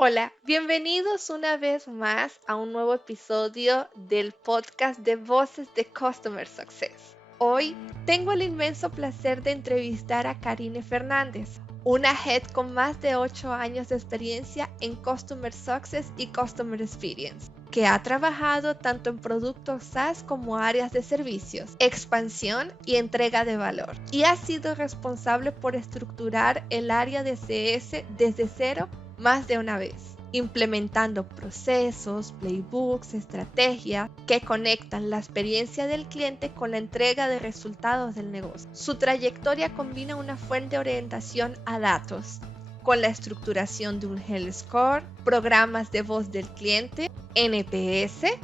Hola, bienvenidos una vez más a un nuevo episodio del podcast de Voces de Customer Success. Hoy tengo el inmenso placer de entrevistar a Karine Fernández, una head con más de 8 años de experiencia en Customer Success y Customer Experience, que ha trabajado tanto en productos SaaS como áreas de servicios, expansión y entrega de valor, y ha sido responsable por estructurar el área de CS desde cero más de una vez, implementando procesos, playbooks, estrategias que conectan la experiencia del cliente con la entrega de resultados del negocio. Su trayectoria combina una fuerte orientación a datos con la estructuración de un Health Score, programas de voz del cliente, NPS,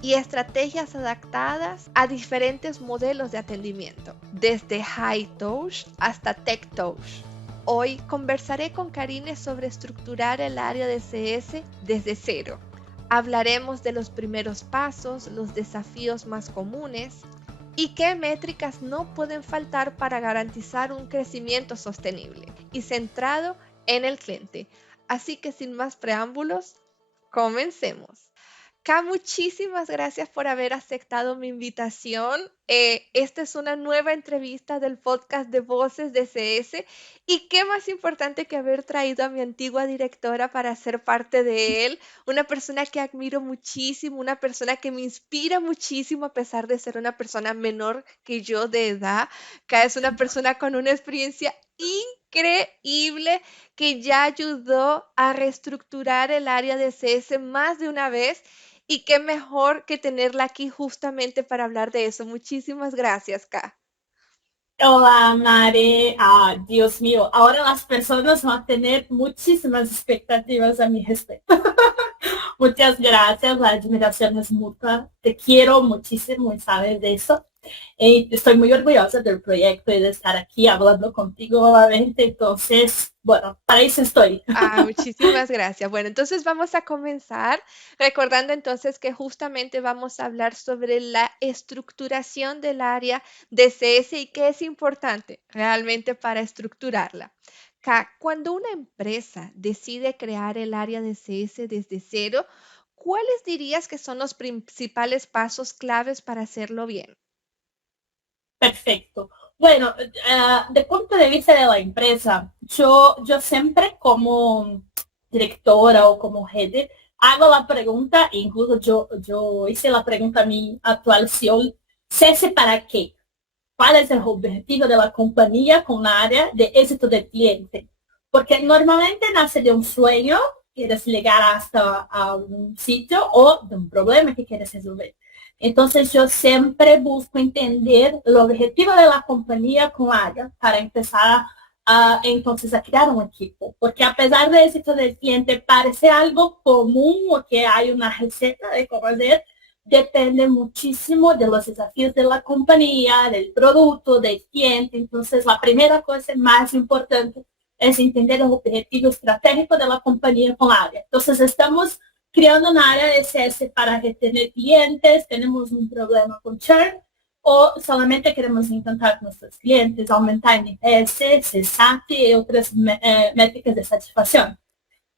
y estrategias adaptadas a diferentes modelos de atendimiento, desde High Touch hasta Tech Touch. Hoy conversaré con Karine sobre estructurar el área de CS desde cero. Hablaremos de los primeros pasos, los desafíos más comunes y qué métricas no pueden faltar para garantizar un crecimiento sostenible y centrado en el cliente. Así que sin más preámbulos, comencemos. Ka, muchísimas gracias por haber aceptado mi invitación. Esta es una nueva entrevista del podcast de Voces de CS y qué más importante que haber traído a mi antigua directora para ser parte de él, una persona que admiro muchísimo, una persona que me inspira muchísimo a pesar de ser una persona menor que yo de edad. Ka es una persona con una experiencia increíble que ya ayudó a reestructurar el área de CS más de una vez y qué mejor que tenerla aquí justamente para hablar de eso. Muchísimas gracias, Ka. Hola, Mari. Dios mío, ahora las personas van a tener muchísimas expectativas a mi respecto. Muchas gracias, la admiración es mutua. Te quiero muchísimo y sabes de eso. Y estoy muy orgullosa del proyecto y de estar aquí hablando contigo nuevamente. Entonces, bueno, para eso estoy. Muchísimas gracias. Bueno, entonces vamos a comenzar recordando entonces que justamente vamos a hablar sobre la estructuración del área de CS y qué es importante realmente para estructurarla. Cuando una empresa decide crear el área de CS desde cero, ¿cuáles dirías que son los principales pasos claves para hacerlo bien? Perfecto. Bueno, de punto de vista de la empresa, yo siempre como directora o como head hago la pregunta, e incluso yo hice la pregunta a mi actual CEO, ¿CS para qué? ¿Cuál es el objetivo de la compañía con la área de éxito del cliente? Porque normalmente nace de un sueño, quieres llegar hasta a un sitio o de un problema que quieres resolver. Entonces yo siempre busco entender el objetivo de la compañía con área para empezar entonces a crear un equipo. Porque a pesar del éxito del cliente parece algo común o que hay una receta de cómo hacer, depende muchísimo de los desafíos de la compañía, del producto, del cliente. Entonces, la primera cosa más importante es entender el objetivo estratégico de la compañía con área. Entonces, estamos creando una área de CS para retener clientes, tenemos un problema con churn, o solamente queremos encantar nuestros clientes, aumentar NPS, CSAT y otras métricas de satisfacción.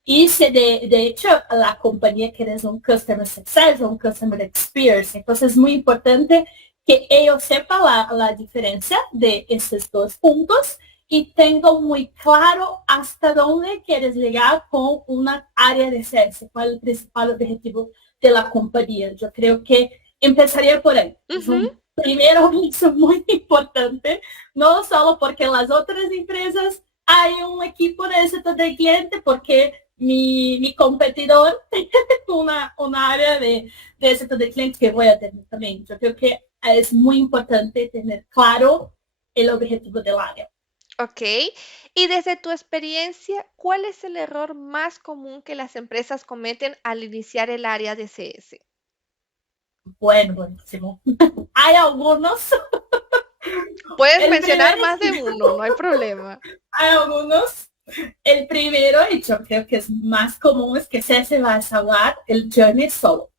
Y si de hecho la compañía quiere un Customer Success o un Customer Experience, entonces es muy importante que ellos sepan la diferencia de estos dos puntos y tengan muy claro hasta dónde quieres llegar con una área de CS, cuál es el principal objetivo de la compañía. Yo creo que empezaría por ahí. Es Ujú. un primero paso muy importante, no solo porque las otras empresas hay un equipo de éxito del cliente, porque mi competidor tiene una área de éxito de cliente que voy a tener también. Yo creo que es muy importante tener claro el objetivo del área. Ok. Y desde tu experiencia, ¿cuál es el error más común que las empresas cometen al iniciar el área de CS? Bueno, buenísimo. Hay algunos. Puedes El mencionar primero, más de uno, no hay problema. hay algunos. El primero, y yo creo que es más común, es que se va a salvar el journey solo.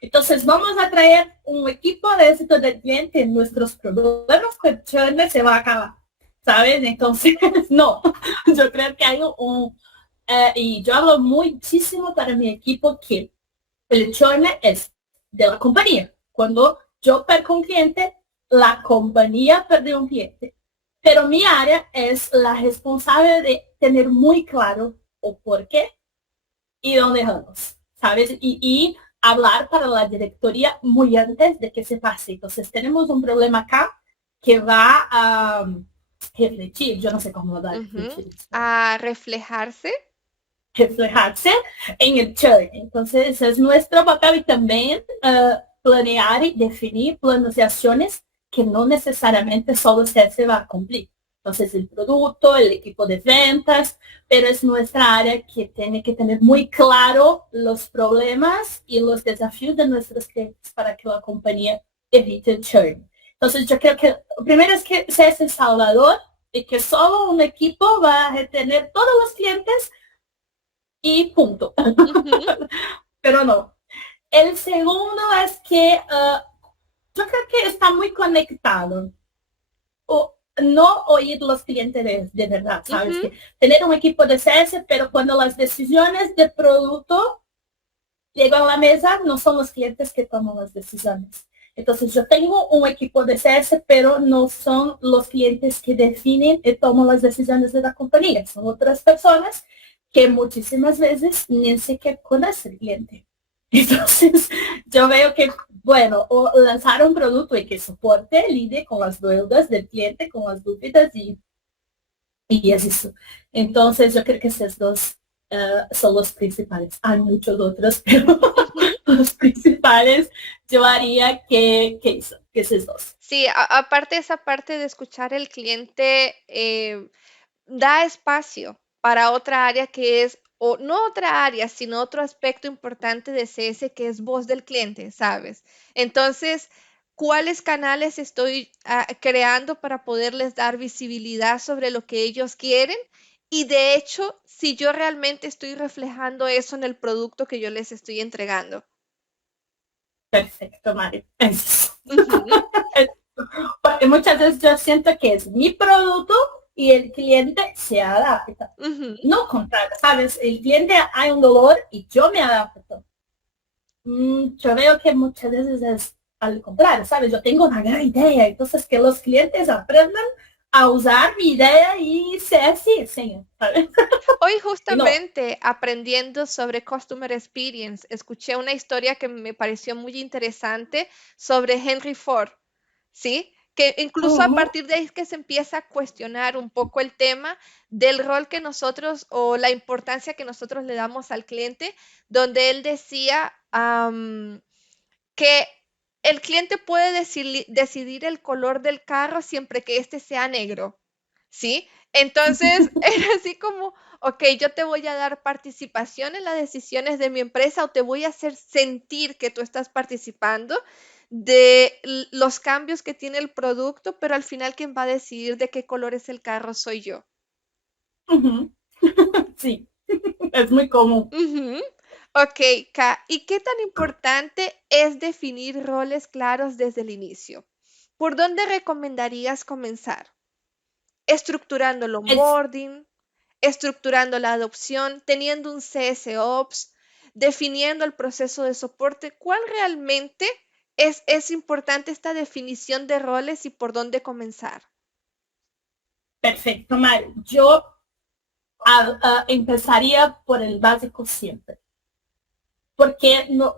Entonces vamos a traer un equipo de éxito del cliente en nuestros problemas con journey se va a acabar, ¿sabes? Entonces, no, yo creo que hay y yo hablo muchísimo para mi equipo que el churn es de la compañía. Cuando yo perco un cliente, la compañía perdió un cliente. Pero mi área es la responsable de tener muy claro o por qué y dónde vamos, ¿sabes? Y hablar para la directoría muy antes de que se pase. Entonces, tenemos un problema acá que va a refletir, yo no sé cómo va a refletir. A reflejarse. Reflejarse en el churn. Entonces, es nuestro papel y también planear y definir planes de acciones que no necesariamente solo se va a cumplir. Entonces, el producto, el equipo de ventas, pero es nuestra área que tiene que tener muy claro los problemas y los desafíos de nuestros clientes para que la compañía evite el churn. Entonces, yo creo que lo primero es que sea ese salvador y que solo un equipo va a retener todos los clientes y punto. Pero no. El segundo es que yo creo que está muy conectado. O no oír los clientes de verdad, ¿sabes? Que tener un equipo de CS, pero cuando las decisiones de producto llegan a la mesa, no son los clientes que toman las decisiones. Entonces yo tengo un equipo de CS, pero no son los clientes que definen y toman las decisiones de la compañía. Son otras personas que muchísimas veces ni siquiera conocen el cliente. Entonces, yo veo que, bueno, o lanzar un producto y que soporte, lide con las deudas del cliente, con las dúvidas y es eso. Entonces, yo creo que esos dos son los principales. Hay muchos otros, pero los principales yo haría que esos dos. Sí, aparte esa parte de escuchar el cliente da espacio para otra área que es, o no otra área, sino otro aspecto importante de CS que es voz del cliente, ¿sabes? Entonces, ¿cuáles canales estoy creando para poderles dar visibilidad sobre lo que ellos quieren? Y de hecho, si yo realmente estoy reflejando eso en el producto que yo les estoy entregando. Perfecto, Mari. Eso. Porque muchas veces yo siento que es mi producto y el cliente se adapta. No contrario, ¿sabes? El cliente hay un dolor y yo me adapto. Yo veo que muchas veces es al contrario, ¿sabes? Yo tengo una gran idea, entonces que los clientes aprendan a usar mi idea y ser así, ¿sabes? Hoy justamente aprendiendo sobre Customer Experience, escuché una historia que me pareció muy interesante sobre Henry Ford, ¿sí? Que incluso a partir de ahí es que se empieza a cuestionar un poco el tema del rol que nosotros o la importancia que nosotros le damos al cliente, donde él decía que el cliente puede decidir el color del carro siempre que éste sea negro, ¿sí? Entonces, era así como, ok, yo te voy a dar participación en las decisiones de mi empresa o te voy a hacer sentir que tú estás participando de los cambios que tiene el producto, pero al final quien va a decidir de qué color es el carro soy yo. Sí, es muy común. Ok, Ka, ¿y qué tan importante es definir roles claros desde el inicio? ¿Por dónde recomendarías comenzar? ¿Estructurando el onboarding, estructurando la adopción, teniendo un CSOps, definiendo el proceso de soporte? ¿Cuál realmente es importante esta definición de roles y por dónde comenzar? Perfecto, Mari. Yo empezaría por el básico siempre. Porque no,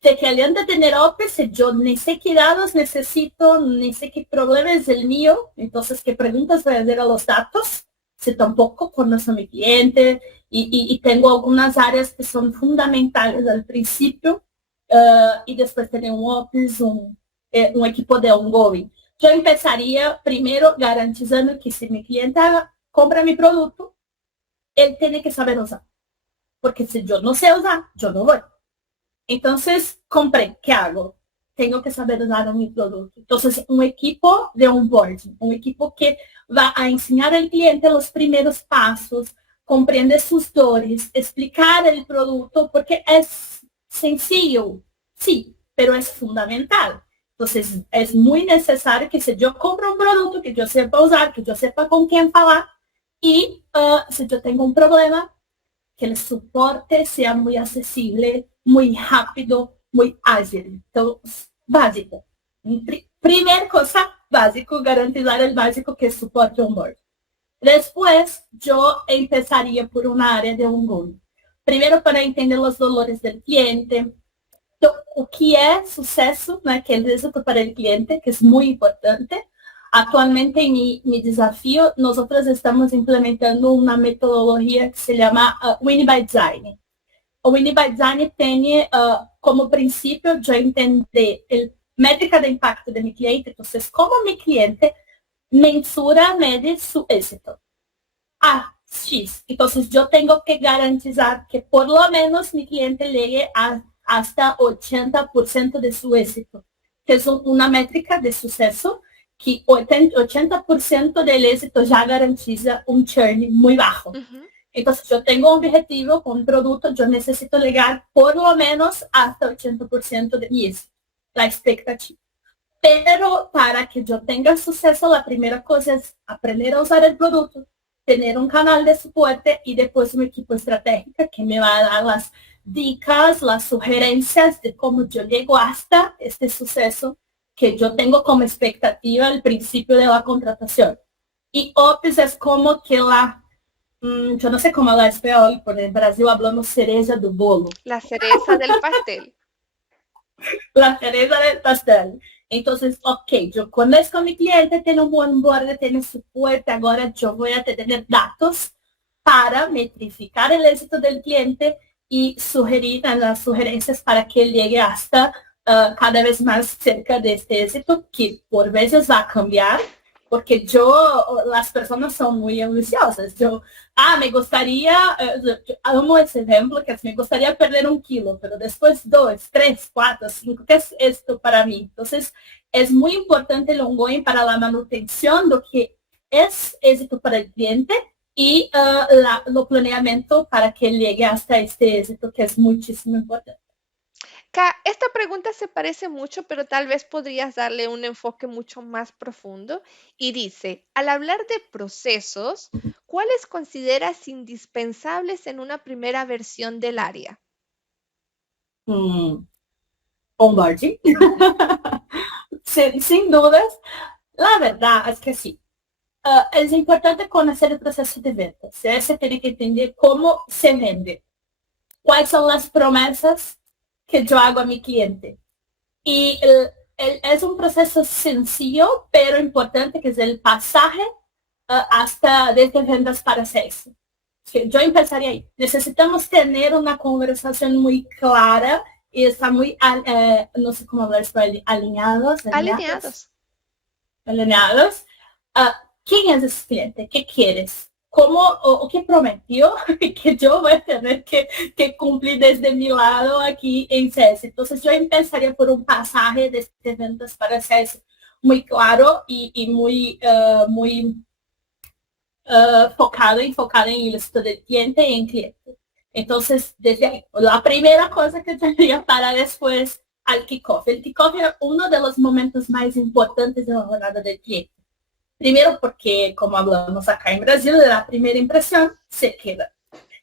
de que al de tener OPS, yo ni sé qué datos necesito, ni sé qué problema es el mío. Entonces, ¿qué preguntas voy a hacer a los datos? Si tampoco conozco a mi cliente y tengo algunas áreas que son fundamentales al principio y después tener un OPS, un equipo de ongoing. Yo empezaría primero garantizando que si mi cliente compra mi producto, él tiene que saber usar. Porque si yo no sé usar, yo no voy. Entonces, compré, ¿qué hago? Tengo que saber usar mi producto. Entonces, un equipo de onboarding, un equipo que va a enseñar al cliente los primeros pasos, comprender sus dores, explicar el producto, porque es sencillo, sí, pero es fundamental. Entonces, es muy necesario que si yo compro un producto, que yo sepa usar, que yo sepa con quién hablar, y si yo tengo un problema, que el soporte sea muy accesible, muy rápido, muy ágil. Entonces, básico. Primer cosa, básico, garantizar el básico que es soporte onboard. Después, yo empezaría por una área de onboarding. Primero, para entender los dolores del cliente, o que é sucesso, né, que é o êxito para o cliente, que é muito importante. Atualmente, em meu desafio, nós estamos implementando uma metodologia que se chama Win by Design. O Win by Design tem como princípio de entender a métrica de impacto de meu cliente, então, como meu cliente mensura, mede seu êxito. X. Então, eu tenho que garantizar que, por lo menos, meu cliente llegue a hasta 80% de su éxito, que es una métrica de suceso que 80% del éxito ya garantiza un churn muy bajo. Entonces, yo tengo un objetivo con un producto, yo necesito llegar por lo menos hasta 80% de mi éxito, la expectativa. Pero para que yo tenga suceso, la primera cosa es aprender a usar el producto, tener un canal de soporte y después un equipo estratégico que me va a dar las dicas, las sugerencias de cómo yo llego hasta este suceso que yo tengo como expectativa al principio de la contratación. Y OPS es como que yo no sé cómo hablar español, pero en Brasil hablamos cereja do bolo. La cereza del pastel. La cereza del pastel. Entonces, ok, yo conozco a mi cliente, tengo un buen board, tengo soporte, ahora yo voy a tener datos para metrificar el éxito del cliente y sugerir las sugerencias para que llegue hasta cada vez más cerca de este éxito, que por veces va a cambiar, porque las personas son muy ambiciosas. Me gustaría, amo ese ejemplo, que me gustaría perder 1 kilo, pero después 2, 3, 4, 5, ¿qué es esto para mí? Entonces, es muy importante el ongoing para la manutención de lo que es éxito para el cliente y lo planeamiento para que llegue hasta este éxito, que es muchísimo importante. Esta pregunta se parece mucho, pero tal vez podrías darle un enfoque mucho más profundo. Y dice, al hablar de procesos, ¿cuáles consideras indispensables en una primera versión del área? Onboarding. sin dudas. La verdad es que sí. Es importante conocer el proceso de venta. Se tiene que entender cómo se vende. ¿Cuáles son las promesas que yo hago a mi cliente? Y es un proceso sencillo, pero importante, que es el pasaje hasta desde ventas para sales. Yo empezaría ahí. Necesitamos tener una conversación muy clara y está muy, no sé cómo hablar español, alineados. ¿Quién es ese cliente? ¿Qué quieres? ¿Cómo o qué prometió que yo voy a tener que cumplir desde mi lado aquí en CS? Entonces yo empezaría por un pasaje de ventas para CS muy claro y muy enfocado en el éxito del cliente y en cliente. Entonces, desde ahí, la primera cosa que tendría para después al kickoff. El kickoff es uno de los momentos más importantes de la jornada del cliente. Primero porque, como hablamos acá en Brasil, la primera impresión se queda.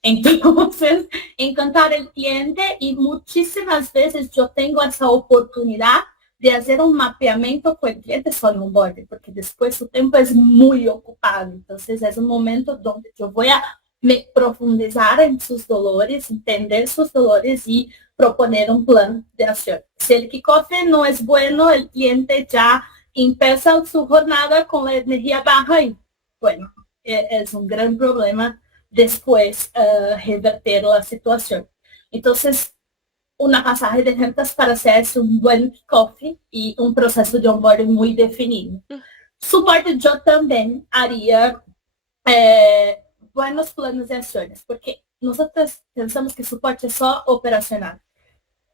Entonces, encantar al cliente, y muchísimas veces yo tengo esa oportunidad de hacer un mapeamiento con el cliente solo en onboarding, porque después su tiempo es muy ocupado. Entonces, es un momento donde yo voy a me profundizar en sus dolores, entender sus dolores y proponer un plan de acción. Si el kickoff no es bueno, el cliente ya empieza su jornada con la energía baja y, bueno, es un gran problema después revertir la situación. Entonces, una pasaje de ventas para hacer un buen kickoff y un proceso de onboarding muy definido. Suporte, yo también haría buenos planos de acciones, porque nosotros pensamos que suporte es solo operacional.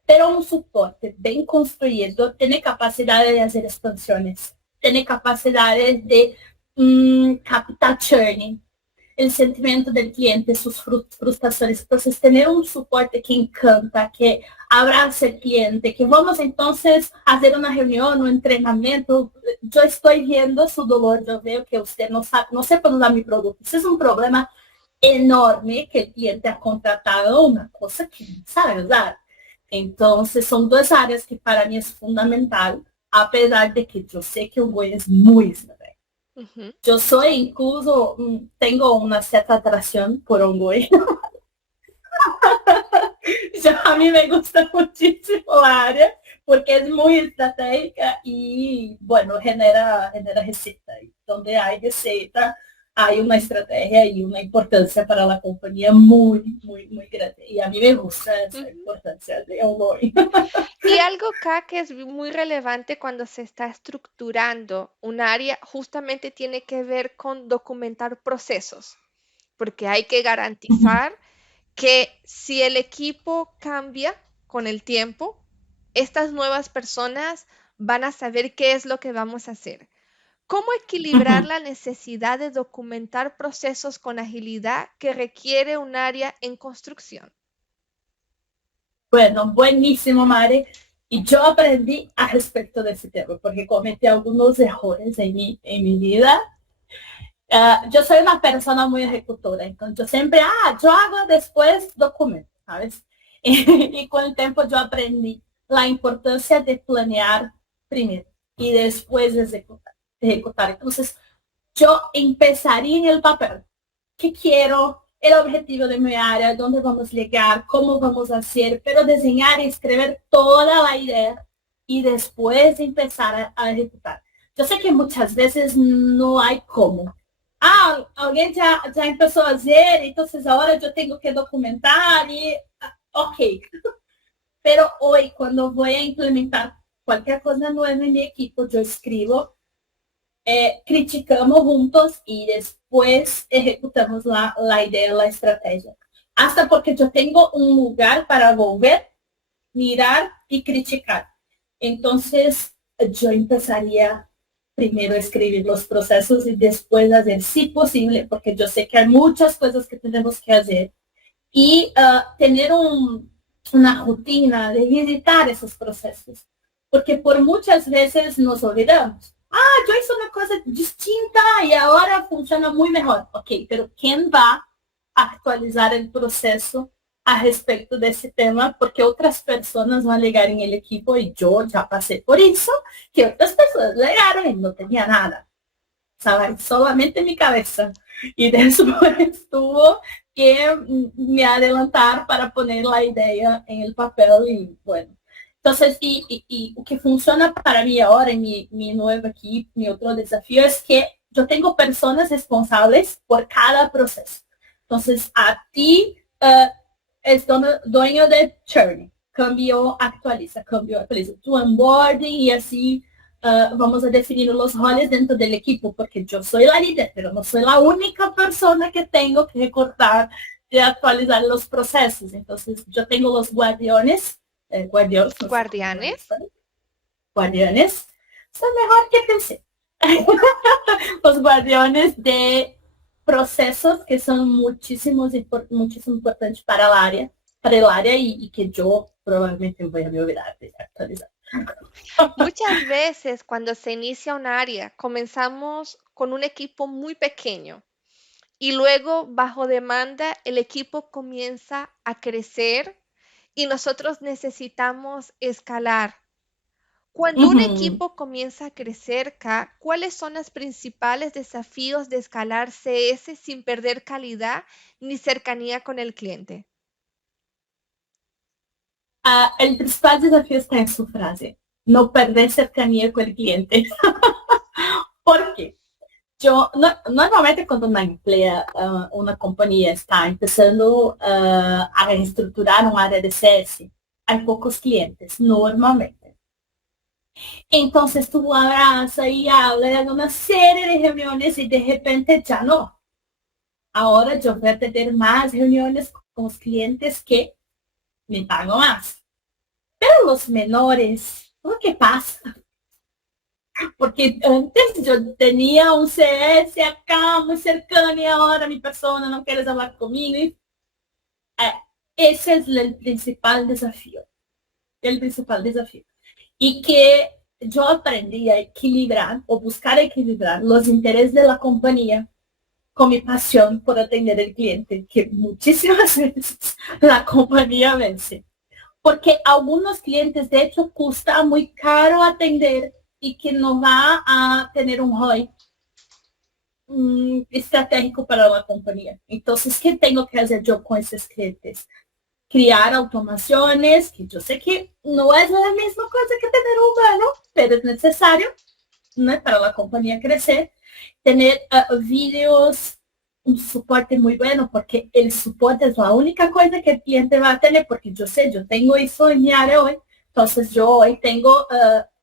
Pero un soporte bien construido tiene capacidad de hacer expansiones, tiene capacidad de captar churn, el sentimiento del cliente, sus frustraciones. Entonces, tener un soporte que encanta, que abraza al cliente, que vamos entonces a hacer una reunión, un entrenamiento. Yo estoy viendo su dolor, yo veo que usted no sepa usar mi producto. Ese es un problema enorme que el cliente ha contratado una cosa que no sabe usar. Entonces son dos áreas que para mí es fundamental, a pesar de que yo sé que o Goi es muy estratégico. Ujú. Yo soy incluso, tengo una cierta atracción por Ongoi. A mí me gusta muchísimo la área porque es muy estratégica y, bueno, genera receta. Y donde hay receta, hay una estrategia y una importancia para la compañía muy, muy, muy grande. Y a mí me gusta esa Ujú. importancia de Ongoi. Y algo acá que es muy relevante cuando se está estructurando un área, justamente tiene que ver con documentar procesos, porque hay que garantizar que si el equipo cambia con el tiempo, estas nuevas personas van a saber qué es lo que vamos a hacer. ¿Cómo equilibrar la necesidad de documentar procesos con agilidad que requiere un área en construcción? Bueno, buenísimo, Mari. Y yo aprendí a respecto de ese tema, porque cometí algunos errores en mi vida. Yo soy una persona muy ejecutora, entonces yo siempre, yo hago después documento, ¿sabes? Y con el tiempo yo aprendí la importancia de planear primero y después ejecutar. Entonces, yo empezaría en el papel. ¿Qué quiero? El objetivo de mi área, dónde vamos a llegar, cómo vamos a hacer, pero diseñar y escribir toda la idea y después empezar a ejecutar. Yo sé que muchas veces no hay cómo. Alguien ya empezó a hacer, entonces ahora yo tengo que documentar y, ok. Pero hoy cuando voy a implementar cualquier cosa nueva en mi equipo, yo escribo, criticamos juntos y después ejecutamos la idea, la estrategia. Hasta porque yo tengo un lugar para volver, mirar y criticar. Entonces, yo empezaría primero a escribir los procesos y después hacer, si posible, porque yo sé que hay muchas cosas que tenemos que hacer. Y tener una rutina de visitar esos procesos. Porque por muchas veces nos olvidamos. Yo hice una cosa distinta y ahora funciona muy mejor. Ok, pero ¿quién va a actualizar el proceso a respecto de ese tema? Porque otras personas van a llegar en el equipo y yo ya pasé por eso, que otras personas llegaron y no tenía nada. ¿Sabes? Solamente mi cabeza. Y después tuvo que me adelantar para poner la idea en el papel y bueno. Entonces, y lo que funciona para mí ahora en mi nuevo equipo, mi otro desafío es que yo tengo personas responsables por cada proceso. Entonces, a ti es dueño de Journey. Cambio, actualiza tu onboarding y así vamos a definir los roles dentro del equipo, porque yo soy la líder, pero no soy la única persona que tengo que recortar y actualizar los procesos. Entonces, yo tengo los guardianes, no sé cómo lo Guardianes. dicen, guardianes, son mejor que pensé. Los guardianes de procesos que son muchísimo importantes para el área y que yo probablemente voy a me olvidar de actualizar. Muchas veces cuando se inicia un área, comenzamos con un equipo muy pequeño y luego bajo demanda el equipo comienza a crecer y nosotros necesitamos escalar. Cuando un Uhum. equipo comienza a crecer, ¿cuáles son los principales desafíos de escalar CS sin perder calidad ni cercanía con el cliente? El principal desafío está en su frase, no perder cercanía con el cliente. ¿Por qué? Yo, normalmente cuando una compañía está empezando a reestructurar un área de CS, hay pocos clientes, normalmente. Entonces tú abrazas y hablas de una serie de reuniones y de repente ya no. Ahora yo voy a tener más reuniones con los clientes que me pagan más. Pero los menores, ¿lo que pasa? Porque antes yo tenía un CS acá muy cercano y ahora mi persona no quiere hablar conmigo. Ese es el principal desafío. El principal desafío. Y que yo aprendí a equilibrar o buscar equilibrar los intereses de la compañía con mi pasión por atender al cliente, que muchísimas veces la compañía vence. Porque algunos clientes, de hecho, cuesta muy caro atender y que no va a tener un ROI estratégico para la compañía. Entonces, ¿qué tengo que hacer yo con esos clientes? Crear automaciones, que yo sé que no es la misma cosa que tener un humano, pero es necesario, ¿no? Para la compañía crecer. Tener vídeos, un soporte muy bueno, porque el soporte es la única cosa que el cliente va a tener, porque yo sé, yo tengo eso en mi área hoy. Entonces, yo hoy tengo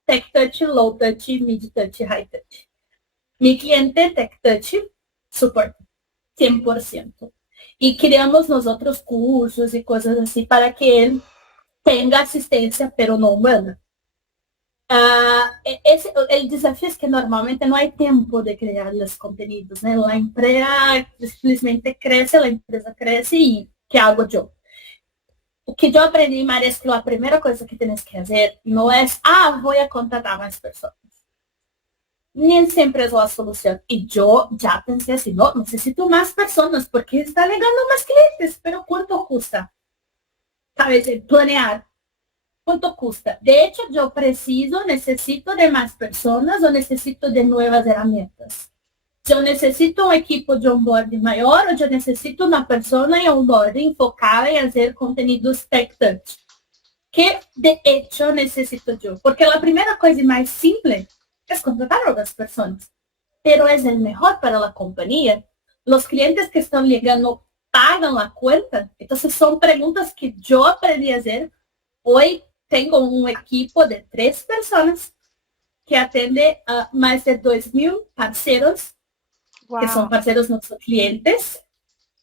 Tech Touch, Low Touch, Mid Touch, High Touch. Mi cliente Tech Touch, soporte, 100%. Y creamos nosotros cursos y cosas así para que él tenga asistencia, pero no humana. El desafío es que normalmente no hay tiempo de crear los contenidos, ¿no? La empresa simplemente crece, la empresa crece y ¿qué hago yo? O que yo aprendí, María, es que la primera cosa que tienes que hacer no es, voy a contratar más personas. Ni siempre es la solución. Y yo ya pensé así, no, necesito más personas porque está llegando más clientes, pero ¿cuánto cuesta? ¿Sabes? Planear. ¿Cuánto custa? De hecho, yo necesito de más personas o necesito de nuevas herramientas. Yo necesito un equipo de onboarding mayor o yo necesito una persona en onboarding enfocada en hacer contenidos tech touch. ¿Qué de hecho necesito yo? Porque la primera cosa más simple es contratar a otras personas, pero es el mejor para la compañía. Los clientes que están llegando pagan la cuenta. Entonces son preguntas que yo aprendí a hacer. Hoy tengo un equipo de 3 personas que atende a más de 2,000 parceros, que son Wow. parceros nuestros clientes,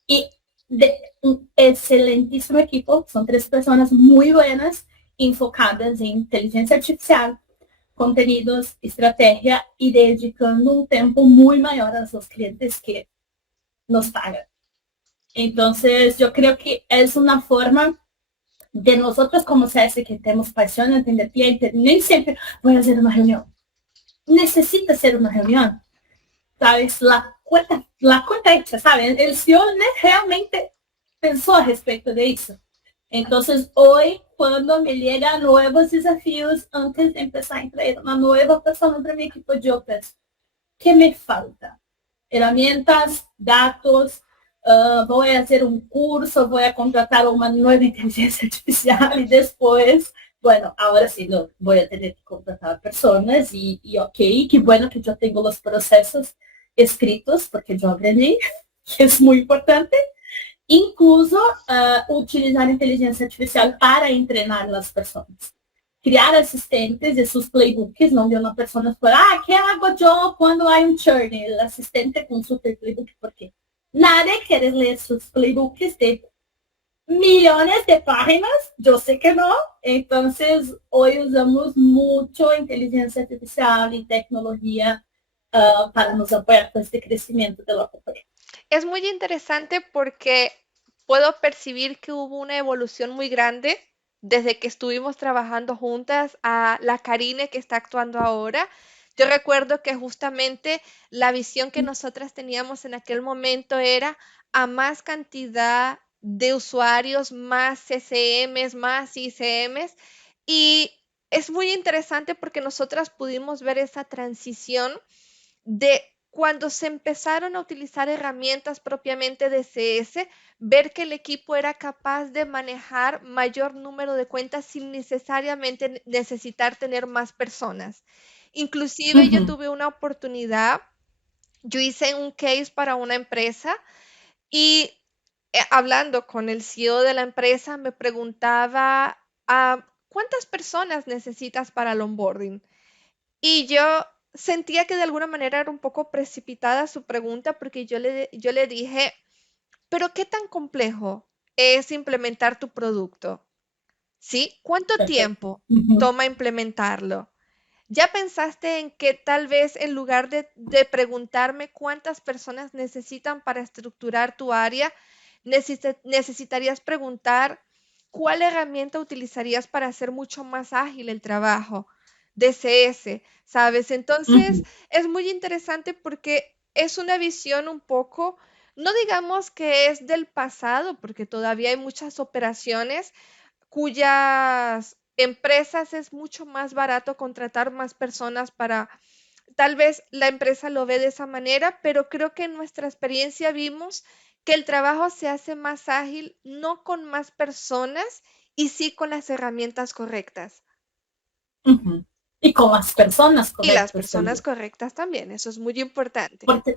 y de un excelentísimo equipo, son 3 personas muy buenas, enfocadas en inteligencia artificial, contenidos, estrategia y dedicando un tiempo muy mayor a los clientes que nos pagan. Entonces, yo creo que es una forma de nosotros como CS que tenemos pasión en atender clientes, nem siempre voy a hacer una reunión. Necesita ser una reunión, ¿sabes? La cuenta hecha, ¿sabes? El CEO realmente pensó a respecto de eso. Entonces, hoy, cuando me llegan nuevos desafíos, antes de empezar a traer una nueva persona para mi equipo, yo penso, ¿qué me falta? Herramientas, datos, voy a hacer un curso, voy a contratar una nueva inteligencia artificial y después, bueno, ahora sí no voy a tener que contratar personas y ok, qué bueno que yo tengo los procesos escritos porque yo aprendí, que es muy importante. Incluso utilizar inteligencia artificial para entrenar las personas. Criar asistentes de sus playbooks, donde una persona fala, ¿qué hago yo cuando hay un churn? El asistente consulta el playbook, porque nadie quiere leer sus playbooks de millones de páginas, yo sé que no. Entonces, hoy usamos mucho inteligencia artificial y tecnología para nos apoyar con este crecimiento de la compañía. Es muy interesante porque puedo percibir que hubo una evolución muy grande desde que estuvimos trabajando juntas a la Karine que está actuando ahora. Yo recuerdo que justamente la visión que nosotras teníamos en aquel momento era a más cantidad de usuarios, más CCMs, más ICMs. Y es muy interesante porque nosotras pudimos ver esa transición de cuando se empezaron a utilizar herramientas propiamente de CS, ver que el equipo era capaz de manejar mayor número de cuentas sin necesariamente necesitar tener más personas. Inclusive yo Uhum. tuve una oportunidad, yo hice un case para una empresa y hablando con el CEO de la empresa me preguntaba, ¿cuántas personas necesitas para el onboarding? Y yo sentía que de alguna manera era un poco precipitada su pregunta porque yo le dije, pero ¿qué tan complejo es implementar tu producto? ¿Sí? ¿Cuánto Perfeito. tiempo Uhum. toma implementarlo? ¿Ya pensaste en que tal vez en lugar de preguntarme cuántas personas necesitan para estructurar tu área, necesitarías preguntar cuál herramienta utilizarías para hacer mucho más ágil el trabajo de CS, ¿sabes? Entonces, Uhum. es muy interesante porque es una visión un poco, no digamos que es del pasado, porque todavía hay muchas operaciones cuyas empresas es mucho más barato contratar más personas para, tal vez la empresa lo ve de esa manera, pero creo que en nuestra experiencia vimos que el trabajo se hace más ágil, no con más personas, y sí con las herramientas correctas. Ujú. Y con las personas Y las correctas personas también. correctas también, eso es muy importante. Porque,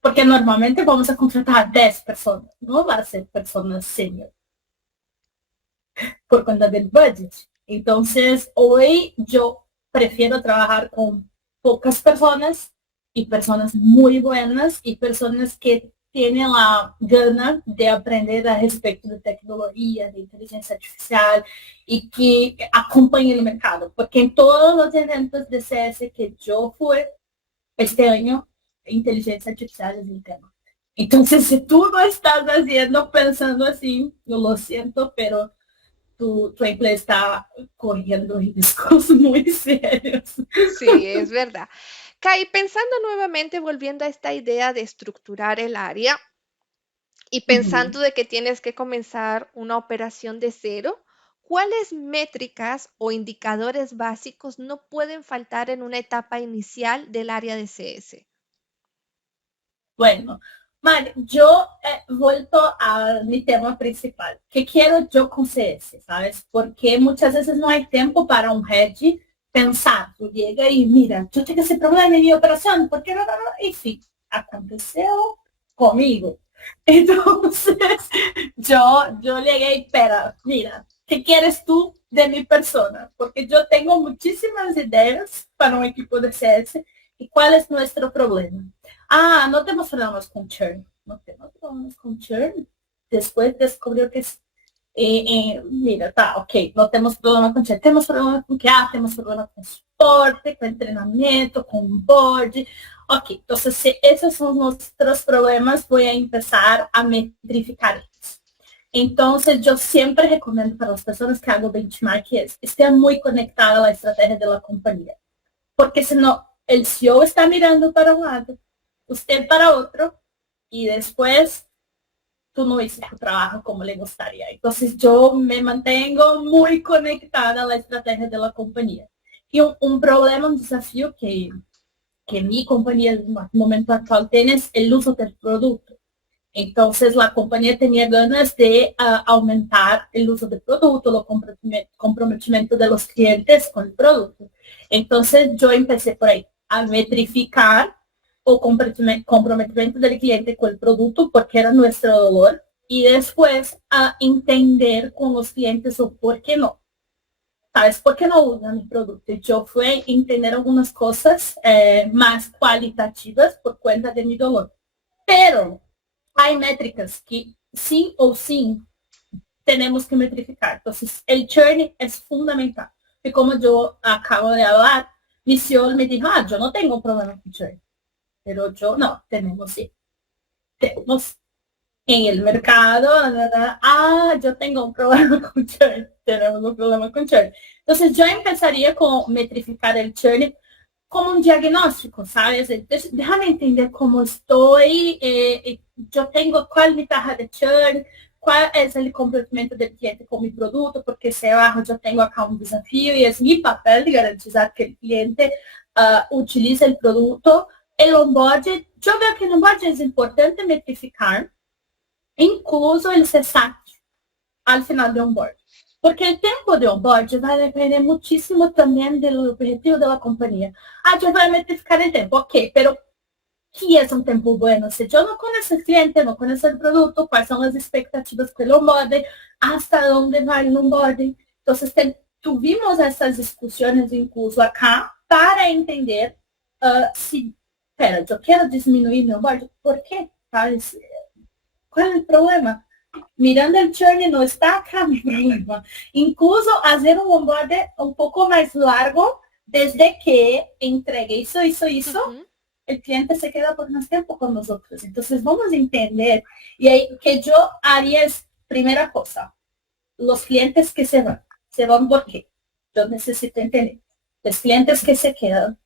porque normalmente vamos a contratar 10 personas, no va a ser personas senior por cuenta del budget. Entonces, hoy yo prefiero trabajar con pocas personas y personas muy buenas y personas que tienen la gana de aprender a respecto de tecnología, de inteligencia artificial y que acompañen el mercado. Porque en todos los eventos de CS que yo fui este año, inteligencia artificial es el tema. Entonces, si tú no estás haciendo pensando así, yo lo siento, pero tu empleo está corriendo riscos muy serios. Sí, es verdad. Kai, pensando nuevamente, volviendo a esta idea de estructurar el área y Uhum. pensando de que tienes que comenzar una operación de cero, ¿cuáles métricas o indicadores básicos no pueden faltar en una etapa inicial del área de CS? Bueno, Mari, yo he vuelto a mi tema principal. ¿Qué quiero yo con CS? ¿Sabes? Porque muchas veces no hay tiempo para un head pensar. Tú llega y mira, yo tengo ese problema en mi operación, ¿por qué no? Enfim, aconteceu conmigo. Entonces, yo llegué y, espera, mira, ¿qué quieres tú de mi persona? Porque yo tengo muchísimas ideas para un equipo de CS. ¿Y cuál es nuestro problema? Ah, no tenemos problemas con churn. No tenemos problemas con churn. Después descubrió que mira, tá, ok, no temos problema com churn. Temos problema com QA, temos problema com suporte, com treinamento, com board. Ok, então se esses são nossos problemas, vou empezar a metrificar eles. Então, eu sempre recomendo para as pessoas que hagam benchmark esteja muito conectada à estratégia da companhia. Porque senão, o CEO está mirando para um lado, usted para otro y después tú no hiciste tu trabajo como le gustaría. Entonces yo me mantengo muy conectada a la estrategia de la compañía. Y un problema, un desafío que mi compañía en el momento actual tiene es el uso del producto. Entonces la compañía tenía ganas de aumentar el uso del producto, el comprometimiento de los clientes con el producto. Entonces yo empecé por ahí a metrificar o comprometimento del cliente con el producto porque era nuestro dolor y después a entender con los clientes o por qué no. ¿Sabes? ¿Por qué no usan mi producto? Yo fui a entender algunas cosas más cualitativas por cuenta de mi dolor. Pero hay métricas que sí o sí tenemos que metrificar. Entonces, el churn es fundamental. Y como yo acabo de hablar, mi CEO me dijo, yo no tengo problema con churn. Pero yo no, tenemos sí. Tenemos en el mercado, ¿verdad? Yo tengo un problema con churn. Tenemos un problema con churn. Entonces, yo empezaría con metrificar el churn como un diagnóstico, ¿sabes? Déjame entender cómo estoy, yo tengo cuál mi taja de churn, cuál es el comportamiento del cliente con mi producto, porque si abajo yo tengo acá un desafío y es mi papel de garantizar que el cliente utilice el producto. El onboarding, yo veo que el onboarding es importante metrificar, incluso el CSAT al final de onboarding. Porque el tiempo de onboard va a depender muchísimo también del objetivo de la compañía. Yo voy a metrificar el tiempo, ok, pero ¿qué es un tiempo bueno? Si yo no conozco el cliente, no conozco el producto, cuáles son las expectativas del onboarding, hasta dónde va el onboarding. Entonces, tuvimos essas discussões incluso acá para entender se, espera, eu quero diminuir meu onboarding, por quê? Qual é o problema? Mirando el churn no está acá mi problema. Incluso hacer un onboarding un poco más largo desde que entregue hizo, el cliente se queda por más tiempo con nosotros. Entonces vamos a entender. Y ahí que yo haría es, primera cosa, los clientes que se van ¿por qué? Yo necesito entender. Los clientes que se quedan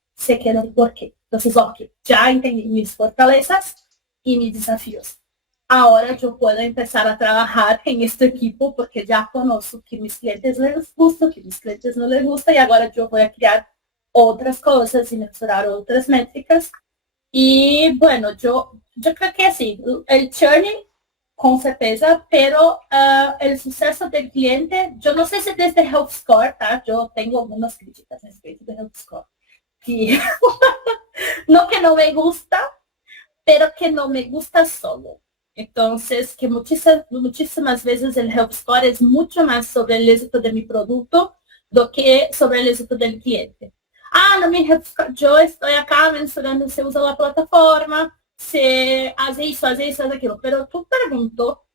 ¿por qué? Entonces, ok, ya entendí mis fortalezas y mis desafíos. Ahora yo puedo empezar a trabajar en este equipo porque ya conozco que mis clientes les gusta, que mis clientes no les gusta y ahora yo voy a crear otras cosas y mejorar otras métricas. Y bueno, yo creo que sí, el churning con certeza, pero el suceso del cliente, yo no sé si desde Health Score, ¿tá? Yo tengo algunas críticas respecto de Health Score. Que no que no me gusta, pero que no me gusta solo. Entonces, que muchísimas veces el Health Score es mucho más sobre el éxito de mi producto do que sobre el éxito del cliente. Ah, no me Health Score, yo estoy acá mensurando se usa la plataforma, se hace eso, hace aquilo. Pero tú pregunto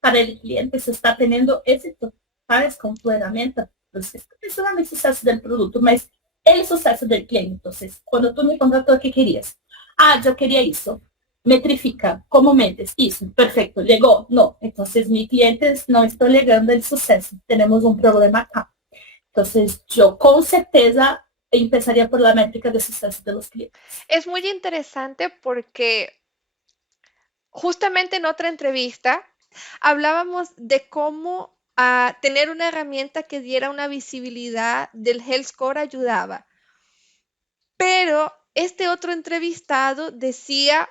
para el cliente si está teniendo éxito, ¿sabes? Con tu herramienta. Entonces, es no el suceso del producto, mas el suceso del cliente. Entonces, cuando tú me contrató, ¿qué querías? Ah, yo quería eso. Metrifica, ¿cómo metes? Eso, perfecto, llegó. No, entonces mi cliente no está llegando el suceso. Tenemos un problema acá. Entonces, yo con certeza empezaría por la métrica de suceso de los clientes. Es muy interesante porque justamente en otra entrevista hablábamos de cómo tener una herramienta que diera una visibilidad del Health Score ayudaba. Pero este otro entrevistado decía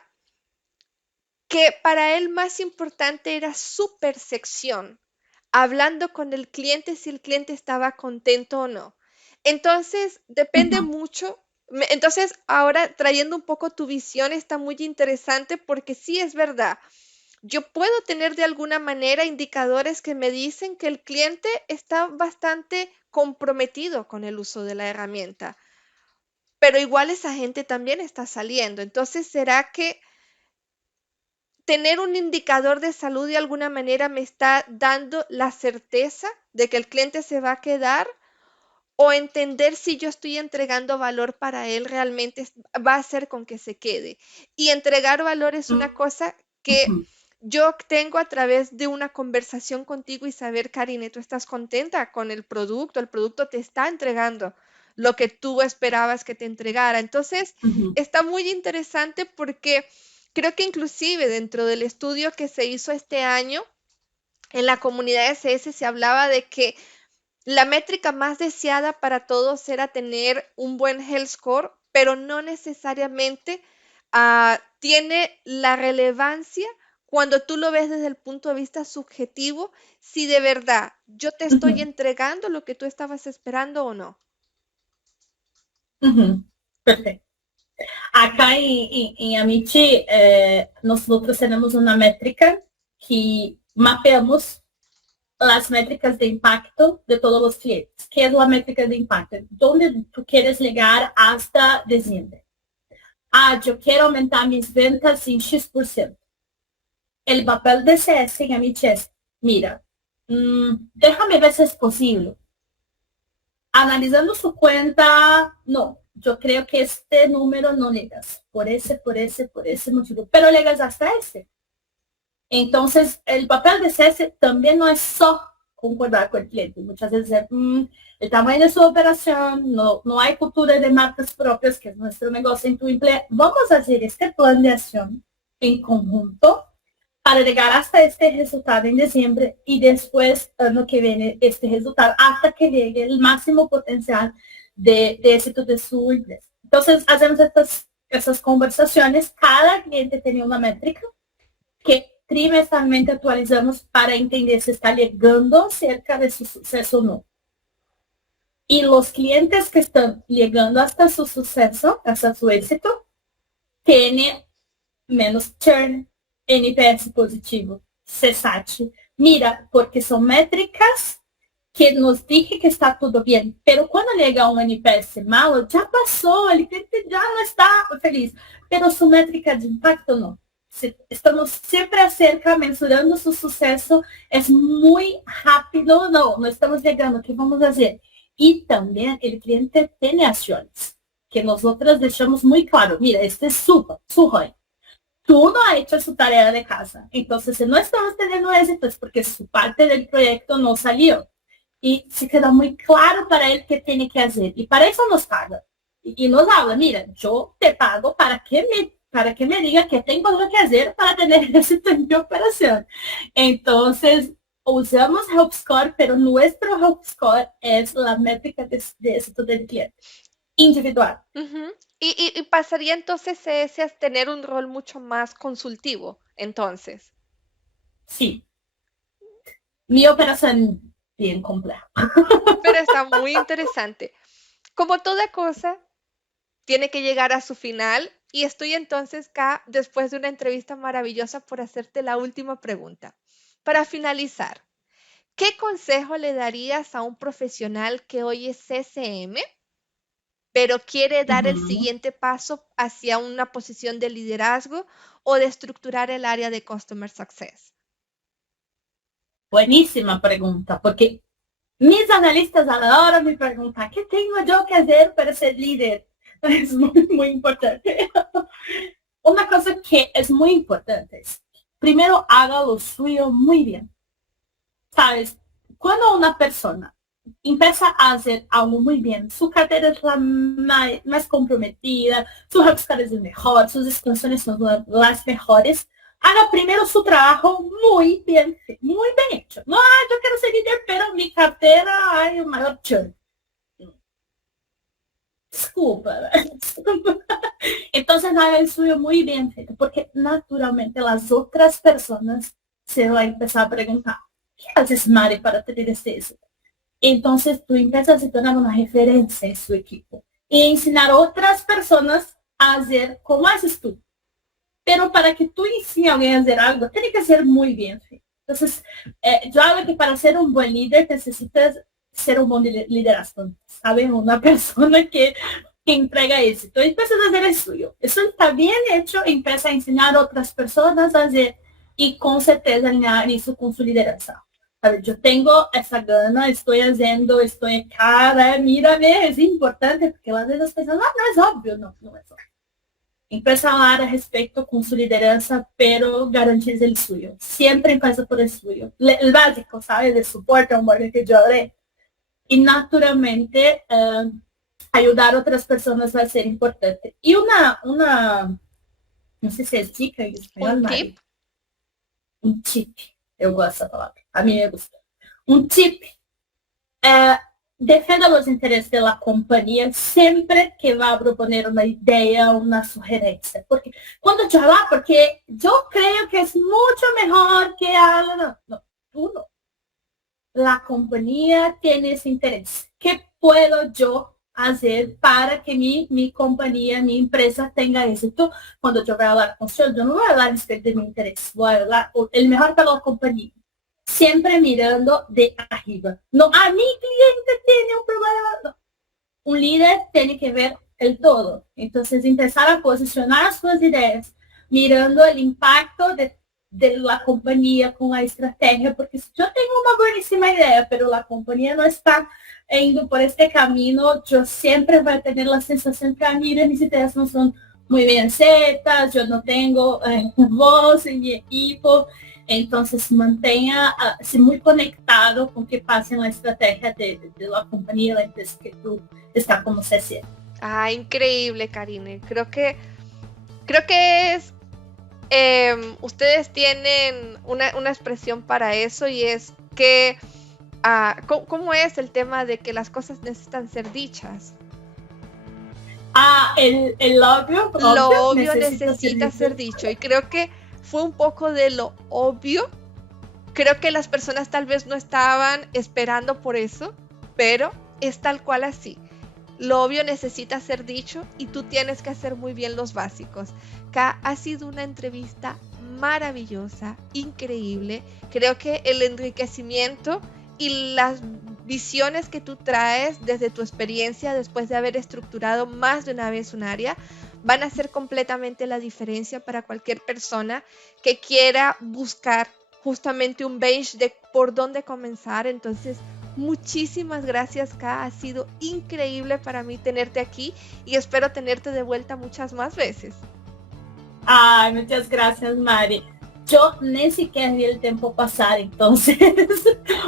que para él más importante era su percepción, hablando con el cliente si el cliente estaba contento o no. Entonces, depende Uhum. mucho. Entonces, ahora trayendo un poco tu visión está muy interesante porque sí es verdad. Yo puedo tener de alguna manera indicadores que me dicen que el cliente está bastante comprometido con el uso de la herramienta, pero igual esa gente también está saliendo. Entonces, ¿será que tener un indicador de salud de alguna manera me está dando la certeza de que el cliente se va a quedar o entender si yo estoy entregando valor para él realmente va a hacer con que se quede? Y entregar valor es una cosa que Uhum. yo obtengo a través de una conversación contigo y saber, Karine, tú estás contenta con el producto te está entregando lo que tú esperabas que te entregara. Entonces, Uhum. está muy interesante porque creo que inclusive dentro del estudio que se hizo este año en la comunidad SS se hablaba de que la métrica más deseada para todos era tener un buen health score, pero no necesariamente tiene la relevancia cuando tú lo ves desde el punto de vista subjetivo, si de verdad yo te estoy Uhum. entregando lo que tú estabas esperando o no. Uhum. Perfeito. Acá em Amity, nosotros tenemos una métrica que mapeamos las métricas de impacto de todos los clientes. ¿Qué es la métrica de impacto? ¿Dónde tú quieres llegar hasta diciembre? Ah, yo quiero aumentar mis ventas en X%. El papel de CS en Amity es, mira, déjame ver si es posible. Analizando su cuenta, no, yo creo que este número no llegas por ese motivo, pero llegas hasta ese. Entonces, el papel de CS también no es solo concordar con el cliente. Muchas veces es el tamaño de su operación, no hay cultura de marcas propias, que es nuestro negocio en tu empleo. Vamos a hacer este plan de acción en conjunto para llegar hasta este resultado en diciembre y después, año que viene, este resultado hasta que llegue el máximo potencial de éxito de su empresa. Entonces, hacemos estas conversaciones. Cada cliente tiene una métrica que trimestralmente actualizamos para entender si está llegando cerca de su suceso o no. Y los clientes que están llegando hasta su suceso, hasta su éxito, tienen menos churn, NPS positivo, CSAT. Mira, porque son métricas que nos dije que está tudo bien, pero cuando llega un NPS malo, ya pasó, el cliente ya no está feliz, pero su métrica de impacto no. Estamos siempre acerca, mensurando su suceso, es muy rápido, no estamos llegando, ¿qué vamos a hacer? Y también el cliente tiene acciones, que nosotros dejamos muy claro, mira, este es su ROI. Tú no has hecho su tarea de casa. Entonces, si no estamos teniendo éxito es porque su parte del proyecto no salió. Y se queda muy claro para él qué tiene que hacer. Y para eso nos paga. y nos habla, mira, yo te pago para que me diga qué tengo que hacer para tener éxito en mi operación. Entonces, usamos HelpScore, pero nuestro HelpScore es la métrica de éxito del cliente individual. Ujú. Y pasaría entonces ese a tener un rol mucho más consultivo, entonces. Sí, mi operación bien compleja. Pero está muy interesante. Como toda cosa, tiene que llegar a su final y estoy entonces acá después de una entrevista maravillosa por hacerte la última pregunta. Para finalizar, ¿qué consejo le darías a un profesional que hoy es CCM, pero quiere dar el Uhum. siguiente paso hacia una posición de liderazgo o de estructurar el área de Customer Success? Buenísima pregunta, porque mis analistas ahora me preguntan, ¿qué tengo yo que hacer para ser líder? Es muy importante. Una cosa que es muy importante es, primero haga lo suyo muy bien. ¿Sabes? Cuando una persona empieza a hacer algo muy bien, su cartera es la más comprometida, su HubSpot es el mejor, sus extensiones son las mejores, haga primero su trabajo muy bien hecho. No, yo quiero ser líder, pero mi cartera hay un mayor churn. Desculpa. Entonces haga el suyo muy bien feito, porque naturalmente las otras personas se van a empezar a preguntar, ¿qué haces, Mari, para tener ese éxito? Entonces tú empiezas a tornar una referencia en su equipo y enseñar a otras personas a hacer como haces tú. Pero para que tú enseñes a alguien a hacer algo, tiene que ser muy bien feito. Entonces, yo hablo que para ser un buen líder necesitas ser un buen liderazgo, ¿sabes? Una persona que entrega éxito. Y empiezas a hacer el suyo. Eso está bien hecho, empieza a enseñar a otras personas a hacer y con certeza alinear eso con su lideranza. A ver, yo tengo esa gana, estoy haciendo, estoy cara, mírame, es importante, porque a veces piensan, no es obvio, no es obvio. Empieza a hablar a respecto con su lideranza, pero garantiza el suyo. Siempre empieza por el suyo. El básico, ¿sabes? De soporte, un buen que yo hablé. Y naturalmente, ayudar a otras personas va a ser importante. Y no sé si es dica en ¿Un español, Mari. tip? Un tip. Eu gosto dessa palavra. A mí me gusta. Un tip. Eh, defenda los intereses de la compañía siempre que va a proponer una idea, una sugerencia. Porque cuando yo hablo, porque yo creo que es mucho mejor que algo, no, tú no. La compañía tiene ese interés. ¿Qué puedo yo hacer para que mi compañía, mi empresa tenga éxito? Cuando yo voy a hablar con usted, yo no voy a hablar respecto de mi interés, voy a hablar el mejor para la compañía. Siempre mirando de arriba. No, a mi cliente tiene un problema. No. Un líder tiene que ver el todo. Entonces, empezar a posicionar sus ideas, mirando el impacto de la compañía con la estrategia, porque si yo tengo una buenísima idea, pero la compañía no está indo por este camino, yo siempre voy a tener la sensación que, mira, mis ideas no son muy bien hechas, yo no tengo voz en mi equipo. Entonces, mantenha-se muy conectado con que pasa en la estrategia de la compañía, la empresa que tú está como CC. Ah, increíble, Karine. Creo que es, ustedes tienen una expresión para eso y es que, ¿cómo es el tema de que las cosas necesitan ser dichas? El obvio, Lo obvio necesita necesita ser dicho y creo que fue un poco de lo obvio. Creo que las personas tal vez no estaban esperando por eso, pero es tal cual así. Lo obvio necesita ser dicho y tú tienes que hacer muy bien los básicos. Ha sido una entrevista maravillosa, increíble. Creo que el enriquecimiento y las visiones que tú traes desde tu experiencia después de haber estructurado más de una vez un área van a hacer completamente la diferencia para cualquier persona que quiera buscar justamente un bench de por dónde comenzar. Entonces, muchísimas gracias, Ka. Ha sido increíble para mí tenerte aquí y espero tenerte de vuelta muchas más veces. Ay, muchas gracias, Mari. Yo ni siquiera vi el tiempo pasar, entonces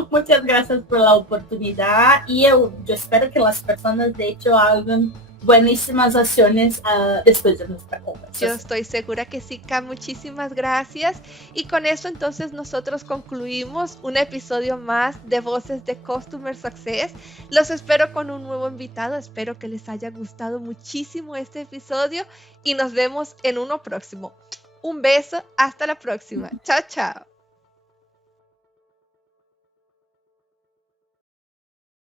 muchas gracias por la oportunidad y yo espero que las personas de hecho hagan buenísimas acciones después de nuestra Yo conversación. estoy segura que sí, Ka, muchísimas gracias. Y con eso entonces nosotros concluimos un episodio más de Voces de Customer Success. Los espero con un nuevo invitado. Espero que les haya gustado muchísimo este episodio y nos vemos en uno próximo. Un beso, hasta la próxima. Chao, chao.